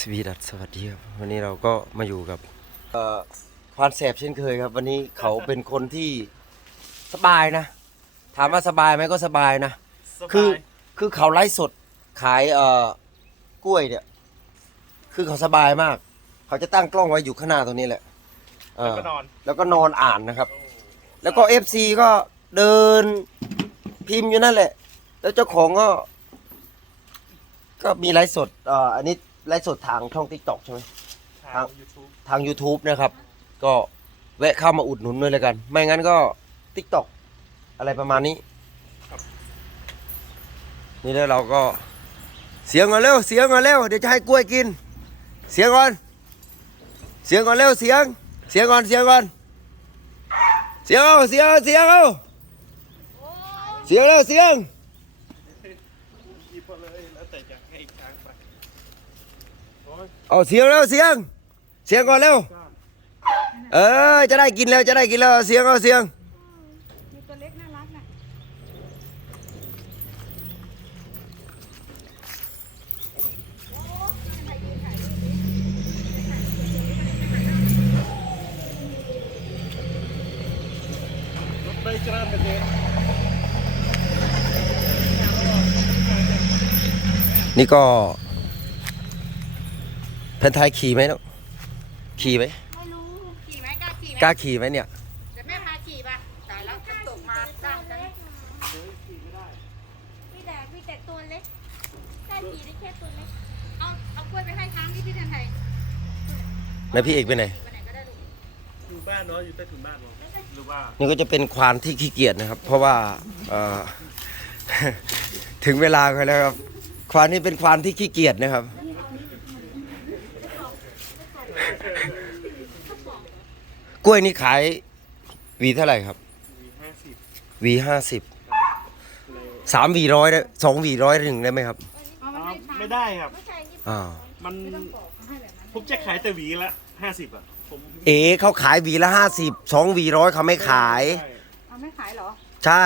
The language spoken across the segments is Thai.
สวีดัสสวัสดีครับวันนี้เราก็มาอยู่กับเอ่อควานแสบเช่นเคยครับ วันนี้เขาเป็นคนที่สบายนะ ถามว่าสบายไหมก็สบายนะ คือคือเขาไลฟ์สดขายเอ่อกล้วยเนี่ย คือเขาสบายมาก เขาจะตั้งกล้องไว้อยู่ข้างหน้าตรงนี้แหละเอแล้วอก็นอน แล้วก็นอนอ่านนะครับ แล้วก็เอฟซีก็เดินพิมพ์อยู่นั่นแหละ แล้วเจ้าของก็ ก็มีไลฟ์สดเอ่ออันนี้ ไลฟ์สดทางช่องทิกตอกใช่ไหม ทาง YouTube ทาง YouTube นะครับ ก็แวะเข้ามาอุดหนุนด้วยเลยกัน ไม่งั้นก็ TikTok อะไรประมาณนี้นี่แล้วเราก็เสียงก่อนเร็ว เสียงก่อนเร็ว เดี๋ยวจะให้กล้วยกิน เสียงก่อน เสียงก่อนเร็ว เสียง เสียงก่อน เสียงก่อน เสียงเอาเสียงเอาเสียงเอาเสียงเร็วเสียง หยิบมาเลยแล้วแต่จะให้ช้างไปโอ้ย เอาเสียงเร็วเสียง เสียงก่อนเร็ว เออจะได้กินแล้วจะได้กินแล้วเสียงเอาเสียง มีตัวเล็กน่ารักนะได้กระเป็นเลยนี่ก็ แผ่นไทยขี่ไหมเนาะขี่ไหมไม่รู้ขี่ไหมกล้าขี่ไหมกล้าขี่ไหมเนี่ยเดี๋ยวแม่พาขี่ป่ะตายแล้วจะตกมาตั้งกันมีแต่มีแต่ตัวเล็กได้ขี่ได้แค่ตัวเล็กเอาเอากล้วยไปให้ช้างที่พี่แทนไทยแล้วพี่เอกไปไหนไปไหนก็ได้ลูกอยู่บ้านเนาะอยู่ใต้ถุนบ้านเนาะหรือว่านี่ก็จะเป็นควานที่ขี้เกียจนะครับ เพราะว่าเอ่อถึงเวลาเขาแล้วครับควานนี้เป็นควานที่ขี้เกียจนะครับ กล้วยนี่ขายหวีเท่าไหร่ครับมีห้าสิบหวีห้าสิบสามหวีร้อยได้สองหวีร้อยถึงได้ไหมครับเอามาให้ช้างไม่ได้ครับไม่ใช่นี่อ้าวมันไม่ต้องบอกให้แบบนั้นผมจะขายแต่หวีละห้าสิบอะผมเอ๋เขาขายหวีละห้าสิบสองหวีร้อยเขาไม่ขาย ใช่เอาไม่ขายเหรอ ใช่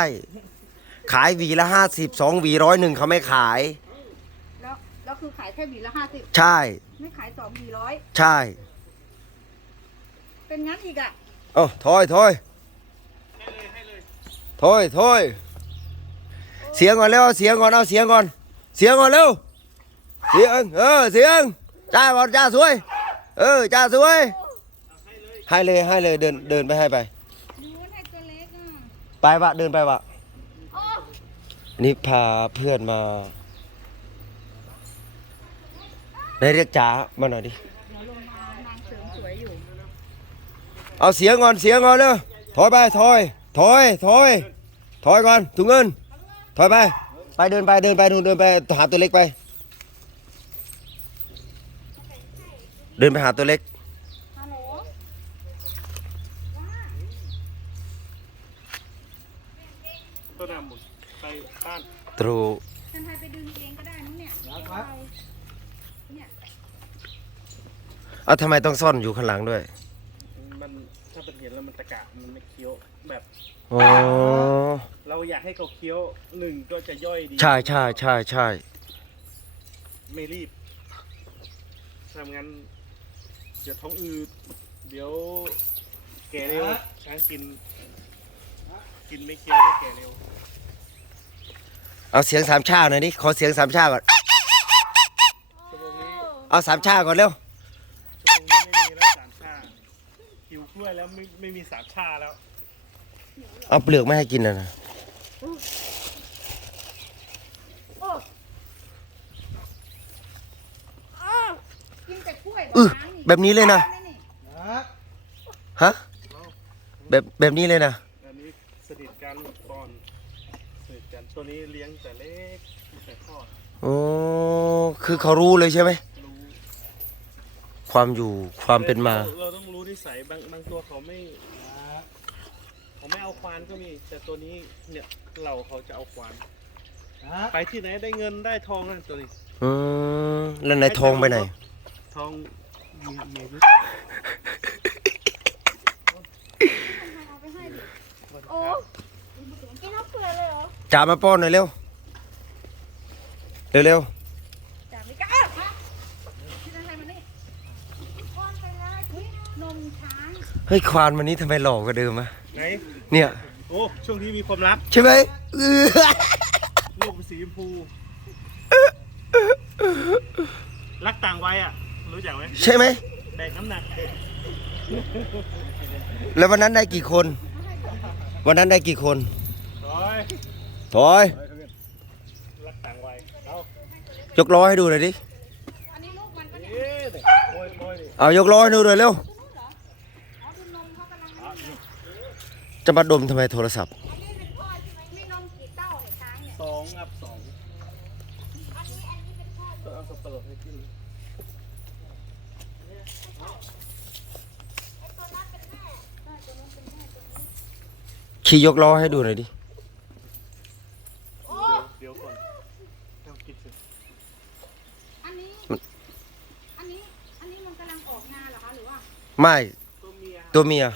ขายหวีละห้าสิบสองหวีร้อยหนึ่งเขาไม่ขาย แล้วแล้วคือขายแค่หวีละห้าสิบใช่ ไม่ขายสองหวีร้อยใช่ เป็นงั้นอีกอะเอ้าถอยถอยให้เลยให้เลยถอยถอยเสียงก่อนเร็วเสียงก่อนเอาเสียงก่อน เสียงก่อนเร็วเสียงเออเสียงจ้าก่อนจ้าสวย เออจ้าสวย ให้เลยให้เลยเดินเดินไปให้ไป ดูว่าให้ตัวเล็กอะไปวะเดินไปวะนี่พาเพื่อนมาได้เรียกจ๋ามาหน่อยดิ เดี๋ยวลงมานางเสริมสวยอยู่ เอาเสียงก่อนเสียงก่อนเร็วถอยไปถอยถอยถอยถอยก่อนถุงเงินถอยไป ไปเดินไปเดินไปนู่นเดินไปหาตัวเล็กไป เดินไปหาตัวเล็กฮัลโหลต้นน้ำหมุนไปบ้านตรูแทนไทยไปดึงเองก็ได้นู้นเนี่ยเนี่ยเอาทำไมต้องซ่อนอยู่ข้างหลังด้วยมันถ้าเป็นเห็นแล้วมันตะกะมันไม่เคี้ยวแบบ อ๋อเราอยากให้เขาเคี้ยวหนึ่งก็จะย่อยดีใช่ใช่ใช่ใช่ไม่รีบทำงั้นเดี๋ยวท้องอืดเดี๋ยวแก่เร็วช้างกิน กินไม่เคี้ยวก็แก่เร็วเอาเสียงสามชาหน่อยดิขอเสียงสามชาก่อน ชั่วโมงนี้ เอาสามชาก่อนเร็วชั่วโมงนี้ไม่มีแล้วสามชาหิวกล้วยแล้ว ไม่ไม่มีสามชาแล้ว เอาเปลือกไม่ให้กินนะนะกินแต่กล้วยเออน้ำนี่แบบนี้เลยนะไม่นี่ฮะ แบบแบบนี้เลยนะ อันนี้สนิทกันก่อนสนิทกันตัวนี้เลี้ยงแต่เล็กแต่คลอด โอ้ คือเขารู้เลยใช่ไหมรู้ ความอยู่ความเป็นมารเราต้องรู้นิสัยบางบางตัวเขาไม่เขาไม่เอาควานก็มี แต่ตัวนี้เนี่ยเราเขาจะเอาควานไปที่ไหนได้เงินได้ทองนั่นตัวนี้อืมแล้วไหนทองไปไหน ทองมีมียุทธเอาไปให้ดิโอ้กินน้ำเปลือกเลยเหรอจ่ามาป้อนหน่อยเร็วเร็วเร็ว จ่าไม่กล้าฮะที่นั่นให้มันได้ มช้าง เฮ้ยควานวันนี้ทำไมหล่อกว่าเดิมอะไหน เนี่ย โอ้ ช่วงที่มีความลับใช่ไหมเออโลกเป็นสีชมพู รักต่างวัยอะ รู้จักไหมใช่ไหม แบกน้ำหนัก แล้ววันนั้นได้กี่คน วันนั้นได้กี่คนร้อยถอย รักต่างวัย เอายกล้อให้ดูหน่อยดิอันนี้ลูกมันปะเนี่ยเอ๊ะเด็กโอ้ยโอ้ยดิเอายกล้อให้ดูหน่อยเร็ว อ๋อดูนมเขากำลังนี่ จะมาดมทำไมโทรศัพท์ อันนี้เป็นพ่อใช่ไหมไม่นมกี่เต้าเนี่ยช้างเนี่ยสองครับสองอันนี้อันนี้เป็นพ่อต้องเอาสับปะรดให้กินขี่ยกล้อให้ดูหน่อยดิเดี๋ยวก่อนต้องกินสิอันนี้ อันนี้อันนี้มันกำลังออกงานเหรอคะหรือว่าไม่ตัวเมียตัวเมีย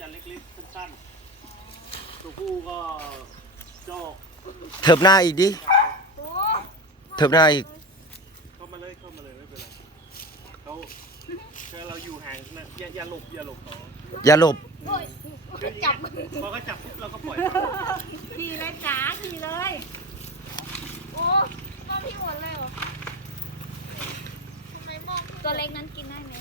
จะเล็กๆสั้นๆตัวผู้ก็จอก เถิบหน้าอีกดิโอ้เถิบหน้าอีก เข้ามาเลยเข้ามาเลยไม่เป็นไรเขาแค่เราอยู่ห่างนะอย่าอย่าหลบอย่าหลบเขาอย่าหลบโอ้ยจับพอเขาจับปุ๊บเราก็ปล่อยขี่เลยจ๋าขี่เลย โอ้มองพี่หมดเลยเหรอทำไมมองตัวเล็กนั้นกินได้ไหม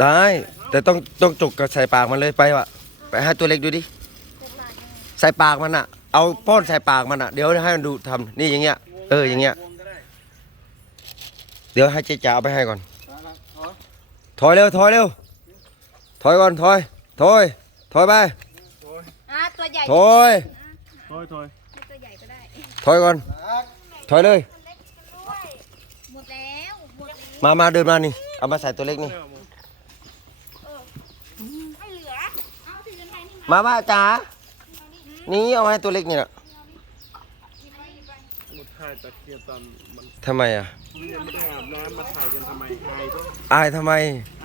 ได้ แต่ต้องต้องจกกับใส่ปากมันเลยไปวะไปให้ตัวเล็กดูดิเจ็บหลายยังไงใส่ปากมันอะ เอาป้อนใส่ปากมันอะเดี๋ยวให้มันดูทำนี่อย่างเงี้ย เอออย่างเงี้ยวงก็ได้เดี๋ยวให้เจ๊จ๋าเอาไปให้ก่อน ถอยเร็วถอยเร็ว ถอยก่อนถอย ถอย ถอยไป อะตัวใหญ่ถอยโถอยถอยให้ตัวใหญ่ก็ได้ ถอยก่อน ถอยเลยตัวเล็กกันด้วยหมดแล้วหมดแล้วมามาเดินมานี่ เอามาใส่ตัวเล็กนี่ ไม่เอามึงไม่เหลือ เอาถือกันไทยนี่มามาจ๋า นี่เอามาให้ตัวเล็กนี่แหละหมดถ่ายตะเกียบตอนมันทำไมอะมึงยังไม่ได้อาบน้ำมาถ่ายกันทำไมอายต้องอายทำไม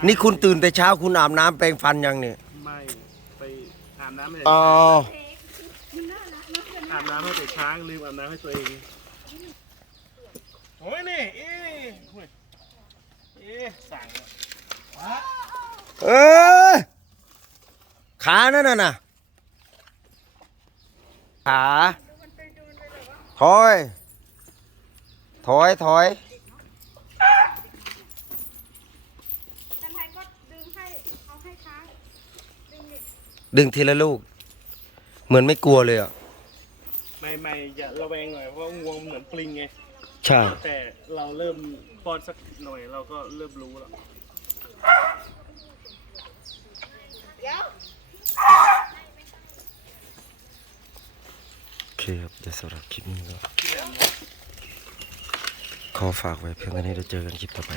นี่คุณตื่นแต่เช้าคุณอาบน้ำแปรงฟันยังเนี่ยไม่ไปอาบน้ำให้อ๋ออาบน้ำให้แต่ช้างลืมอาบน้ำให้ตัวเองโอ้ยนี่เอ๊ะโอ้ยเอ๊ะสั่งอะเออขานั่นน่ะนะ ขาถอย ถอย ถอยกันไทยก็ดึงให้เอาให้ช้างดึงดิดึงทีละลูก เหมือนไม่กลัวเลยอะ ไม่ไม่อย่าระแวงหน่อยเพราะงวงเหมือนปลิงไง ใช่ แต่เราเริ่มป้อนสักหน่อยเราก็เริ่มรู้แล้ว โอ เคครับเดี๋ยวสำหรับคลิปนี้ก็ขอฝากไว้เพียงเท่านี้เราเจอกันคลิปต่อไป